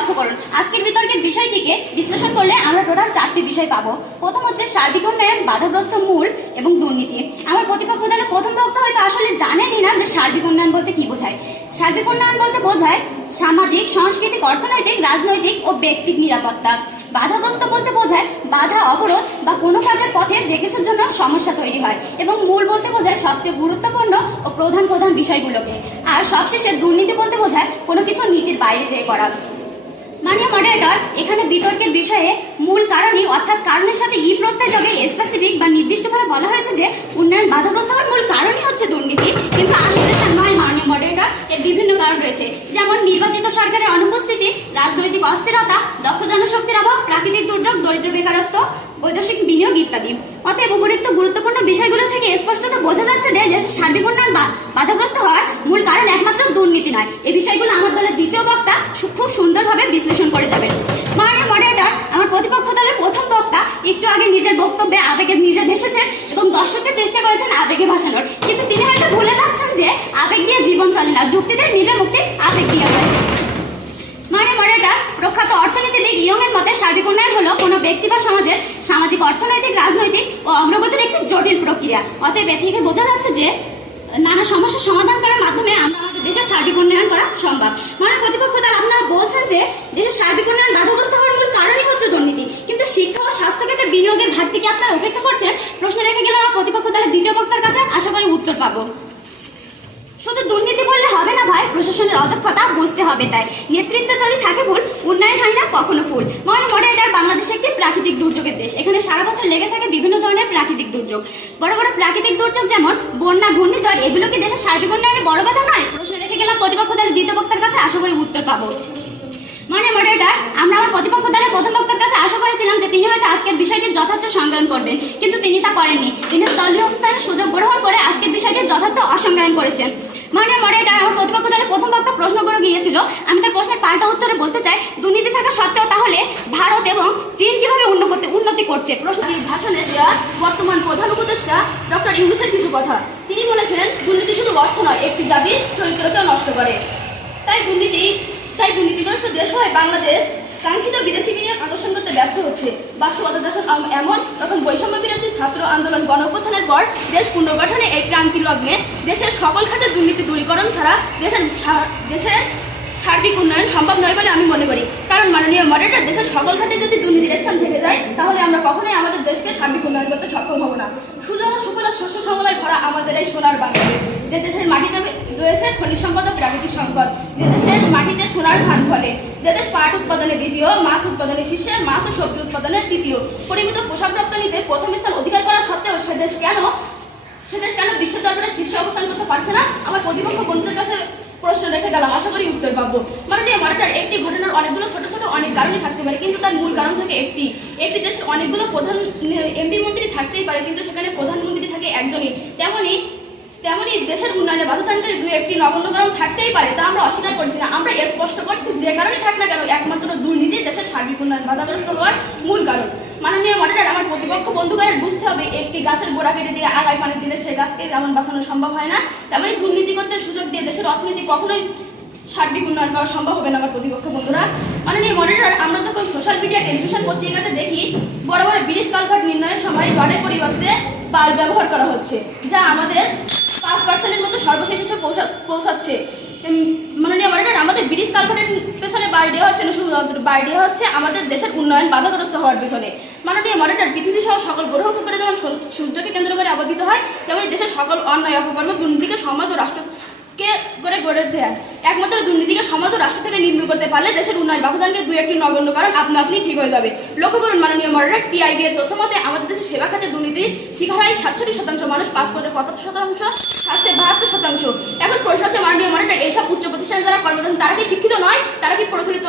লক্ষ্য করুন, আজকের বিতর্কের বিষয়টিকে বিশ্লেষণ করলে আমরা টোটাল 4টি বিষয় পাবো। প্রথম হচ্ছে সার্বিক উন্নয়ন, বাধাগ্রস্ত মূল এবং দুর্নীতি। আমার প্রতিপক্ষ দলের প্রথম বক্তা হয়তো আসলে জানেনই না যে সার্বিক উন্নয়ন বলতে কি বোঝায়। সার্বিক উন্নয়ন বলতে বোঝায় সামাজিক, সাংস্কৃতিক, অর্থনৈতিক, রাজনৈতিক ও ব্যক্তিক নিরাপত্তা। বাধাগ্রস্ত বলতে বোঝায় বাধা, অবরোধ বা কোনো কাজের পথে যে কিছুর জন্য সমস্যা তৈরি হয়। এবং মূল বলতে বোঝায় সবচেয়ে গুরুত্বপূর্ণ ও প্রধান বিষয়গুলোকে। আর সবশেষে দুর্নীতি বলতে বোঝায় কোনো কিছু নীতির বাইরে যেয়ে করা। মাননীয় মডারেটর, এখানে বিতর্কের বিষয়ে মূল কারণই অর্থাৎ কারণের সাথে ই প্রত্যয় যোগে স্পেসিফিক বা নির্দিষ্টভাবে বলা হয়েছে যে উন্নয়ন বাধাগ্রস্ত হওয়ার মূল কারণই হচ্ছে দুর্নীতি, কিন্তু আসলে তা নয়। মাননীয় মডারেটর, এর বিভিন্ন কারণ রয়েছে, যেমন নির্বাচিত সরকারের অনুপস্থিতি, রাজনৈতিক অস্থিরতা, দক্ষ জনশক্তির অভাব, প্রাকৃতিক দুর্যোগ, দরিদ্র বেকারত্ব, বৈদেশিক বিনিয়োগ ইত্যাদি। অতএব উপরিক্ত গুরুত্বপূর্ণ বিষয়গুলো থেকে স্পষ্টত বোঝা যাচ্ছে যে সার্বিক উন্নয়ন বাধাগ্রস্ত হওয়ার মূল কারণ একমাত্র দুর্নীতি নয়। এই বিষয়গুলো আমার দলের দ্বিতীয় বক্তা খুব সুন্দরভাবে বিশ্লেষণ করে যাবেন। মাননীয় মডারেটর, আমার প্রতিপক্ষ দলের প্রথম বক্তা একটু আগে নিজের বক্তব্যে আবেগে নিজে ভেসেছেন এবং দর্শককে চেষ্টা করেছেন আবেগে ভাসানোর, কিন্তু তিনি হয়তো ভুলে যাচ্ছেন যে আবেগ দিয়ে জীবন চলে না, যুক্তিতে নিলে মুক্তি আবেগ দিয়ে হয়। মাননীয় মডারেটর, প্রখ্যাত অর্থনীতিবিদ ইয়ং এর মতে সার্বিক উন্নয়ন হলো কোনো ব্যক্তি বা সমাজের সামাজিক, অর্থনৈতিক, রাজনৈতিক ও অগ্রগতির একটি জটিল প্রক্রিয়া। অতএব এ থেকে বোঝা যাচ্ছে যে নানা সমস্যার সমাধান করার মাধ্যমে আমরা আমাদের দেশের সার্বিক উন্নয়ন করা সম্ভব। মাননীয় প্রতিপক্ষ দল, আপনারা বলছেন যে দেশের সার্বিক উন্নয়ন বাধাগ্রস্ত হওয়ার মূল কারণই হচ্ছে দুর্নীতি, কিন্তু শিক্ষা ও স্বাস্থ্যক্ষেত্রে বিনিয়োগের ঘাটতিকে আপনারা উপেক্ষা করছেন। প্রশ্ন রেখে গেলে আমার প্রতিপক্ষ দলের দ্বিতীয় বক্তার কাছে আশা করি উত্তর পাবো। শুধু দুর্নীতি বললে হবে না ভাই, প্রশাসনের অদক্ষতা বুঝতে হবে। তাই নেতৃত্বে যদি থাকে ভুল, উন্নয়ন হয় না কখনো ফুল। মাননীয় মডারেটর, বাংলাদেশ একটি প্রাকৃতিক দুর্যোগের দেশ। এখানে সারা বছর লেগে থাকে বিভিন্ন ধরনের প্রাকৃতিক দুর্যোগ। বড় বড় প্রাকৃতিক দুর্যোগ যেমন বন্যা, ঘূর্ণিঝড়, এগুলো কি দেশের সার্বিক উন্নয়নে বড় বাধা নয়? প্রশ্ন রেখে গেলাম প্রতিপক্ষ দলের দ্বিতীয় বক্তার কাছে আশা করি উত্তর পাবো। মাননীয় মডারেটর, আমরা আমার প্রতিপক্ষ দলের প্রথম বক্তার কাছে আশা করেছিলাম যে তিনি হয়তো আজকের বিষয়টির যথার্থ সংজ্ঞায়ন করবেন, কিন্তু তিনি তা করেননি। তিনি দলীয় অবস্থানের সুযোগ গ্রহণ করে আজকের বিষয়টির যথার্থ অসংজ্ঞায়ন করেছেন। মাননীয় মডারেটর, আমার প্রতিপক্ষ দলের প্রথম বক্তা প্রশ্ন করে গিয়েছিল, আমি তার প্রশ্নের পাল্টা উত্তরে বলতে চাই, দুর্নীতি থাকা সত্ত্বেও তাহলে ভারত এবং চীন কিভাবে উন্নতি করছে? প্রশ্ন ভাষণে দেওয়া বর্তমান প্রধান উপদেষ্টা ডক্টর ইউনূসের কিছু কথা। তিনি বলেছেন, দুর্নীতি শুধু অর্থ নয়, একটি জাতির চরিত্রকেও নষ্ট করে। তাই দুর্নীতিগ্রস্ত দেশ হয় বাংলাদেশ কাঙ্ক্ষিত বিদেশি বিনিয়োগ আকর্ষণ করতে ব্যর্থ হচ্ছে। বাস্তবতা যখন এমন, তখন বৈষম্য বিরোধী ছাত্র আন্দোলন, গণঅভ্যুত্থানের পর দেশ পুনর্গঠনে এই ক্রান্তি লগ্নে দেশের সকল খাতে দুর্নীতি দূরীকরণ ছাড়া দেশের সার্বিক উন্নয়ন সম্ভব নয় বলে আমি মনে করি। কারণ মাননীয় মডারেটর, দেশের সকল খাতে যদি দুর্নীতির স্থান থেকে যায়, তাহলে আমরা কখনোই আমাদের দেশকে সার্বিক উন্নয়ন করতে সক্ষম হব না। সুজলা সুফলা শস্য শ্যামলায় ভরা আমাদের এই সোনার বাংলাদেশ, যে দেশের মাটিতে রয়েছে খনিজ সম্পদ ও প্রাকৃতিক সম্পদ, যে দেশের মাটিতে সোনার ধান ফলে, যে দেশ পাট উৎপাদনে দ্বিতীয়, মাছ উৎপাদনে শীর্ষে, মাছ ও সবজি উৎপাদনে তৃতীয়, পরিমিত পোশাক রপ্তানিতে প্রথম স্থান অধিকার করা সত্ত্বেও সে দেশ কেন বিশ্ব দরবারে শীর্ষে অবস্থান করতে পারছে না? আমার প্রতিপক্ষ বন্ধুদের কাছে প্রশ্ন রেখে গেলাম, আশা করি উত্তর পাবো। মাননীয় মডারেটর, একটি ঘটনার অনেকগুলো ছোট ছোট অনেক কারণই থাকতে পারে, কিন্তু তার মূল কারণ থাকে একটি দেশের অনেকগুলো প্রধান এমপি মন্ত্রী থাকতেই পারে, কিন্তু সেখানে প্রধানমন্ত্রী থাকে একজনই। তেমনি দেশের উন্নয়নে বাধাদানকারী দুই একটি নগণ্য কারণ থাকতেই পারে, তা আমরা অস্বীকার করছি না। আমরা স্পষ্ট করছি, যে কারণে থাক না কেন, একমাত্র দুর্নীতি দেশের সার্বিক উন্নয়ন বাধাগ্রস্ত হওয়ার মূল কারণ। মাননীয় মডারেটর, আমার প্রতিপক্ষ বন্ধুগণের বুঝতে হবে, একটি গাছের গোড়া কেটে দিয়ে আগায় পানি দিলে সে গাছকে যেমন বাঁচানো সম্ভব হয় না, তেমনি দুর্নীতি করতে সুযোগ দিয়ে দেশের অর্থনীতি কখনোই সার্বিক উন্নয়ন করা সম্ভব হবে না। আমার প্রতিপক্ষ বন্ধুরা, মাননীয় মডারেটর, আমরা যখন সোশ্যাল মিডিয়া, টেলিভিশন, পত্রিকাতে দেখি বড় বড় ব্রিজ, কালভার্ট নির্ণয়ের সময় রডের পরিবর্তে বাল্ব ব্যবহার করা হচ্ছে, যা আমাদের 5% মতো সর্বশেষ পৌঁছাচ্ছে। মাননীয় মডারেটর, আমাদের ব্রিজ কালভার্টের পেছনে বাড়ি দেওয়া হচ্ছে না, শুধুমাত্র বাড়ি দেওয়া হচ্ছে আমাদের দেশের উন্নয়ন বাধাগ্রস্ত হওয়ার পেছনে। মাননীয় মডারেটর, পৃথিবী সহ সকল গ্রহ উপগ্রহ যেমন সূর্যকে কেন্দ্র করে আবদ্ধিত হয়, তেমনি দেশের সকল অন্যায়, অপকর্ম, দুর্নীতিকে সমাজ ও রাষ্ট্রকে করে গড়ে দেয়। একমাত্র দুর্নীতিকে সমাজ ও রাষ্ট্র থেকে নির্মূল করতে পারলে দেশের উন্নয়ন বাধাদানকে দুই একটি নগণ্য কারণ আপনি ঠিক হয়ে যাবে। লক্ষ্য করুন মাননীয় মডারেটর, টিআইবি এর তথ্য মতে আমাদের দেশের সেবা খাতে দুর্নীতি শিকার হয় 67% মানুষ, পাসপোর্টে 75%, স্বাস্থ্যে 72%। এখন প্রশ্ন হচ্ছে মাননীয় মডারেটর, এইসব উচ্চ প্রতিষ্ঠানে যারা কর্মরত তারা কি শিক্ষিত নয়? তারা কি প্রচলিত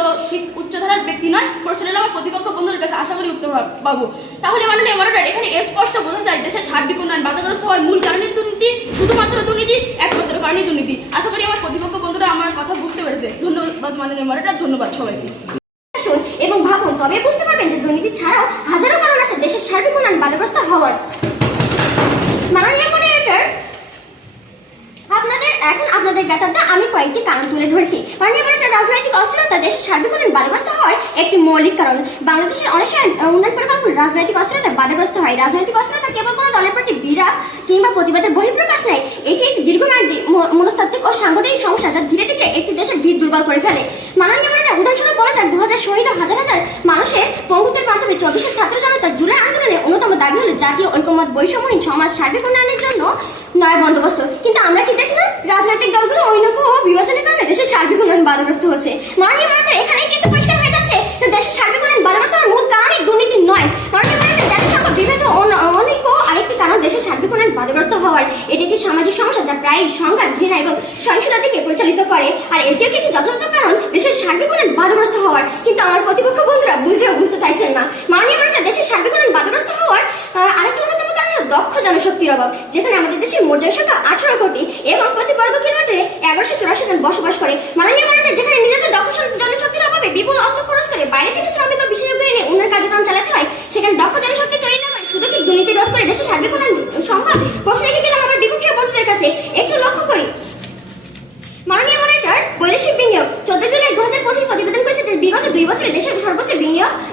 উচ্চধারার ব্যক্তি নয়? প্রশ্নের আমার প্রতিপক্ষ বন্ধুদের কাছে আশা করি উত্তর পাবো। তাহলে মাননীয় মডারেটর, এখানে স্পষ্ট বোঝা যায় দেশের সার্বিক উন্নয়ন বাধাগ্রস্ত হওয়ার মূল কারণই দুর্নীতি, শুধুমাত্র দুর্নীতি, একমাত্র কারণই দুর্নীতি। আশা করি আমার প্রতিপক্ষ বন্ধুরা আমার কথা বুঝতে পেরেছে। ধন্যবাদ মাননীয় মডারেটর, ধন্যবাদ সবাইকে। এবং ভাবুন, তবে বুঝতে পারবেন যে দুর্নীতি ছাড়াও হাজারো কারণ আছে দেশের সার্বিক উন্নয়ন বাধাগ্রস্ত হওয়ার। মাননীয় মডারেটর, আপনাদের জ্ঞাতার্থে আমি কয়েকটি কারণ তুলে ধরেছি। মাননীয় মডারেটর, রাজনৈতিক অস্থিরতা দেশের সার্বিক উন্নয়ন বাধাগ্রস্ত হওয়ার একটি মৌলিক কারণ। বাংলাদেশের অনেক সময় উন্নয়ন পরিকল্পনা রাজনৈতিক অস্থিরতা বাধাগ্রস্ত হয়। রাজনৈতিক অস্থিরতা কেবল কোনো দলের প্রতি বিরাগ কিংবা প্রতিবাদের বহিঃপ্রকাশ নয়, এটি একটি দীর্ঘমেয়াদী মনস্তাত্ত্বিক ও সাংগঠনিক সমস্যা যা ধীরে ধীরে একটি দেশের ভিত দুর্বল করে ফেলে। মাননীয় মন্ত্রীরা উদাহরণস্বরূপ বলা যাক 2000 শহীদ ও হাজার হাজার মানুষের পঙ্গুত্বের মাধ্যমে 24 ছাত্র জনতা জুলাই আন্দোলনের অন্যতম দাবি হলো জাতীয় ঐকমত্য, বৈষম্যহীন সমাজ, সার্বিক উন্নয়নের জন্য নয় বন্দোবস্ত। কিন্তু আমরা কি দেখলাম? রাজনৈতিক দলগুলো ঐক্য ও বিভাজনের কারণে দেশের সার্বিক উন্নয়ন বাধাগ্রস্ত হচ্ছে। মাননীয় মন্ত্রী, এখানেই কিন্তু পরিষ্কার হয়ে যাচ্ছে যে দেশের সার্বিক উন্নয়ন বাধাগ্রস্ত হওয়ার মূল কারণই দুর্নীতি নয়। মাননীয় মন্ত্রী, জাতিসংঘ বিভেদ ও অনৈক্য আরেকটি কারণ দেশের সার্বিক উন্নয়ন বাধাগ্রস্ত হওয়ার। এটি একটি সামাজিক সমস্যা যা প্রায় সংঘাত, ঘৃণা এবং সহিংসতার দিকে পরিচালিত করে। আর এটিও একটি যথাযথ কারণ দেশের সার্বিক উন্নয়ন বাধাগ্রস্ত হওয়ার। কিন্তু আমার প্রতিপক্ষ বন্ধুরা বুঝতে চাইছেন না। মাননীয় মন্ত্রী, দেশের সার্বিক উন্নয়ন বাধাগ্রস্ত হওয়ার আরেকটি অন্যতম কারণ হলো দক্ষ জনশক্তির অভাব। যেখানে আমাদের দেশের মোট জনসংখ্যা 18 কোটি এবং প্রতি বর্গ কিলোমিটারে 1184 জন বসবাস করে। মাননীয় মন্ত্রী, যেখানে নিজেদের দক্ষ জনশক্তির অভাবে বিপুল অর্থ খরচ করে বাইরে থেকে শ্রমিক ও বিশেষজ্ঞ এনে উন্নয়ন কার্যক্রম চালাতে হয়, সেখানে দক্ষ জনশক্তি তৈরি না হয় শুধু কি দুর্নীতি রোধ করে দেশের সার্বিক উন্নয়ন সম্ভব? প্রশ্ন রেখে গেলাম আমার বিপক্ষীয় বন্ধুদের কাছে, একটু লক্ষ্য করি। মাননীয় মনিটর বৈদেশিক বিনিয়োগ 14 জুলাই 2025 প্রতিবেদন করেছে যে বিগত 2 বছরে দেশের সর্বোচ্চ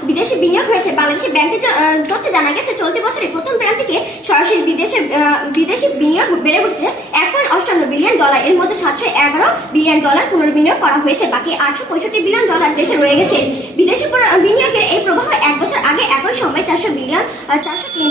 বিদেশি বিনিয়োগ হয়েছে। বাংলাদেশের ব্যাংকের তথ্যে জানা গেছে চলতি বছরে প্রথম প্রান্তিকে সরাসরি বিদেশি বিনিয়োগ বেড়ে উঠছে 1.58 বিলিয়ন ডলার। এর মধ্যে 711 বিলিয়ন ডলার পুনর্বিনিয়োগ করা হয়েছে, বাকি 865 বিলিয়ন ডলার দেশে রয়ে গেছে। বিদেশি বিনিয়োগের এই প্রবাহ 1 বছর আগে একই সময় 403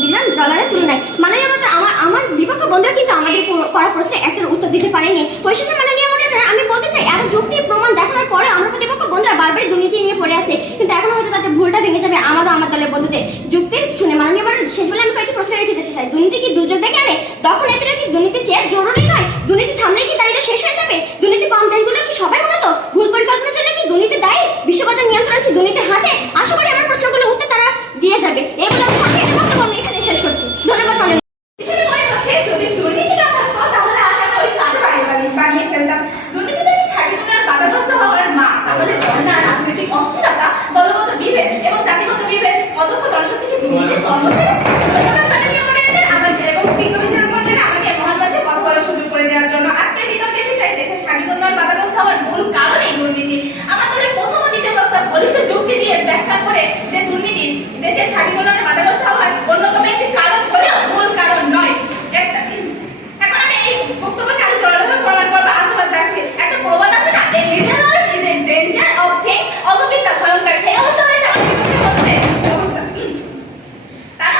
বিলিয়ন ডলারের তুলনায়। মাননীয় মন্ত্রী, আমার বিপক্ষ বন্ধুরা কিন্তু আমাদের করা প্রশ্নে একটার উত্তর দিতে পারেনি। পরিশেষে মাননীয় মন্ত্রী, আমি বলতে চাই এত যুক্তি প্রমাণ দেখানোর পরে আমার প্রতিপক্ষ বন্ধুরা বারবারই দুর্নীতি নিয়ে পড়ে আছে, কিন্তু এখন হয়তো তাদের ভুলটা ভেঙে যাবে আমারও আমার দলের বন্ধুদের যুক্তি শুনে। মাননীয় মন্ত্রী, শেষ বেলা আমি কয়েকটি প্রশ্ন রেখে যেতে চাই। দুর্নীতি কি দুর্যোগ ডেকে আনে? দক্ষ নেত্রীরা কি দুর্নীতি চেয়ে জরুরি নয়? দুর্নীতি থামলেই কি দারিদ্র্য শেষ হয়ে যাবে? দুর্নীতি কম দেশগুলো কি সবাই উন্নত? ভুল পরিকল্পনার জন্য কি দুর্নীতি দায়ী? বিশ্ববাজার নিয়ন্ত্রণ কি দুর্নীতির হাতে? আশা করি আমার প্রশ্নগুলোর উত্তর তারা দিয়ে যাবে। এই বলে আমি সাথে বক্তব্য আমি এখানে শেষ করছি। ধন্যবাদ। যদি দুর্নীতি না থাকতো তাহলে আজ আমরা ওই চাঁদে বানিয়ে ফেলতাম। দুর্নীতিটা কি সার্বিক উন্নয়ন বাধাগ্রস্ত হওয়ার মা? তাহলে বন্যা, রাজনৈতিক অস্থিরতা, দলগত বিভেদ এবং জাতিগত বিভেদ, অদক্ষ জনশক্তিকে দুর্নীতির কর্মচারী এবং বিজ্ঞ বিচারক আমাকে মহান মাঝে কথা বলার সুযোগ করে দেওয়ার জন্য। আজকের বিতর্কের বিষয়ে দেশের সার্বিক উন্নয়ন বাধাগ্রস্ত হওয়ার মূল কারণ এই দুর্নীতি। আমার দলের প্রথম ও দ্বিতীয় বক্তা বলিষ্ঠ যুক্তি দিয়ে ব্যাখ্যা করে যে দুর্নীতি দেশের সার্বিক উন্নয়নে বাধাগ্রস্ত হওয়ার অন্যতম একটি কারণ হলেও মূল কারণ নয়। এখন আমি এই বক্তব্যকে আরো জোরালোভাবে প্রমাণ করবো আশাবাদ রাখছি। একটা প্রবাদ আছে না, a little knowledge is a danger of thing, অল্পবিদ্যা ভয়ঙ্কর। সেই অবস্থা হয়েছে আমার বিপক্ষে বলতে অবস্থা। তারা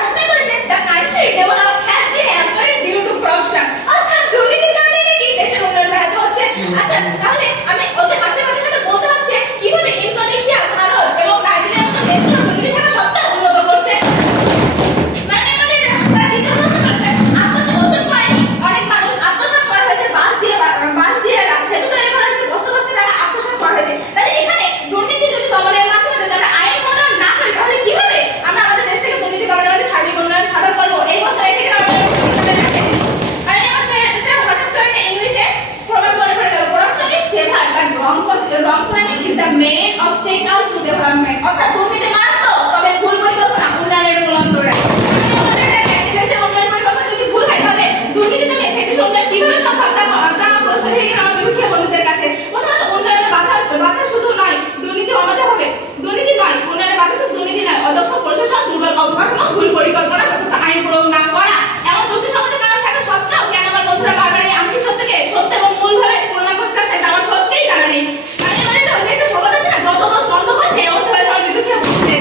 প্রথমে বলেছে the country develop has been hampered due to corruption, অর্থাৎ দুর্নীতির কারণে নাকি দেশের উন্নয়ন ব্যাহত হচ্ছে। আচ্ছা, তাহলে আমি ওদের আশেপাশের সাথে বলতে হচ্ছে কিভাবে ইন্দোনেশিয়া, ভারত এবং নাইজেরিয়ার মতো দেশগুলো দুর্নীতি থাকা সত্ত্বেও উন্নত করছে। মানে তারা দ্বিতীয় প্রশ্ন করছে, আত্মসাৎ করেনি। অনেক মানুষ আত্মসাৎ করা হয়েছে, বাস দিয়ে সেতু তৈরি করা হয়েছে, বস্তা বস্তা টাকা আত্মসাৎ করা হয়েছে। তাহলে এখানে দুর্নীতি যদি দমনের মাধ্যমে যদি আমরা আইন প্রণয়ন না করি, তাহলে কিভাবে আমরা আমাদের দেশ থেকে দুর্নীতি দমনের মধ্যে সার্বিক উন্নয়ন সাধন করবো? এই বছর থেকে হঠাৎ করে ইংলিশে প্রভাব মনে পড়ে গেল, corruption is severe but wrong planning is the main obstacle to development. অর্থাৎ দুর্নীতি মারাত্মক, তবে ভুল পরিকল্পনা উন্নয়নের মূল অন্তরায়। দেশের উন্নয়ন পরিকল্পনা যদি ভুল হয় তাহলে দুর্নীতি থেকে সেই দেশের উন্নয়ন কিভাবে সম্ভব? তা প্রশ্ন থেকে আমার বিপক্ষীয় বন্ধুদের কাছে। প্রথমত উন্নয়নের বাধা শুধু নয়, দুর্নীতি অন্যতে হবে। দুর্নীতি নয়, উন্নয়নের বাধা শুধু দুর্নীতি নয়, অদক্ষ প্রশাসন, দুর্বল অবকাঠামো, ভুল পরিকল্পনা, যথাযথ আইন প্রয়োগ না করা। এমন যুক্তিসঙ্গত কারণ থাকা সত্ত্বেও কেন আমার বন্ধুরা বারবার এই আংশিক সত্যকে সত্য এবং মূলভাবে প্রমাণ করতে চাচ্ছে তা আমার সত্যিই জানা নেই। মানে একটা প্রবাদ আছে না, যত দোষ নন্দকোষ, সেই অবস্থা হয়েছে আমার বিপক্ষীয় বন্ধুদের।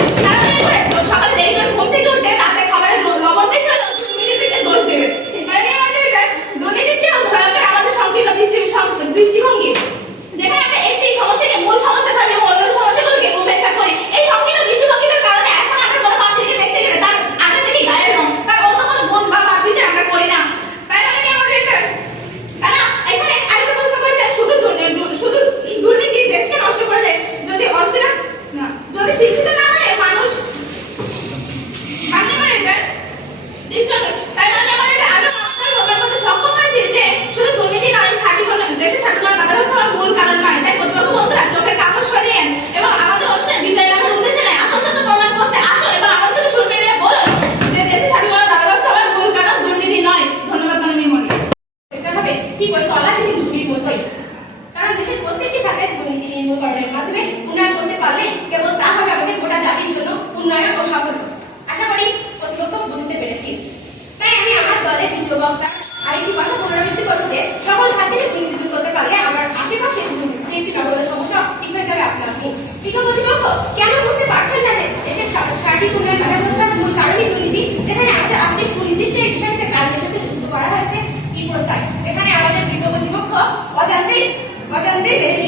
পৃথিবীতে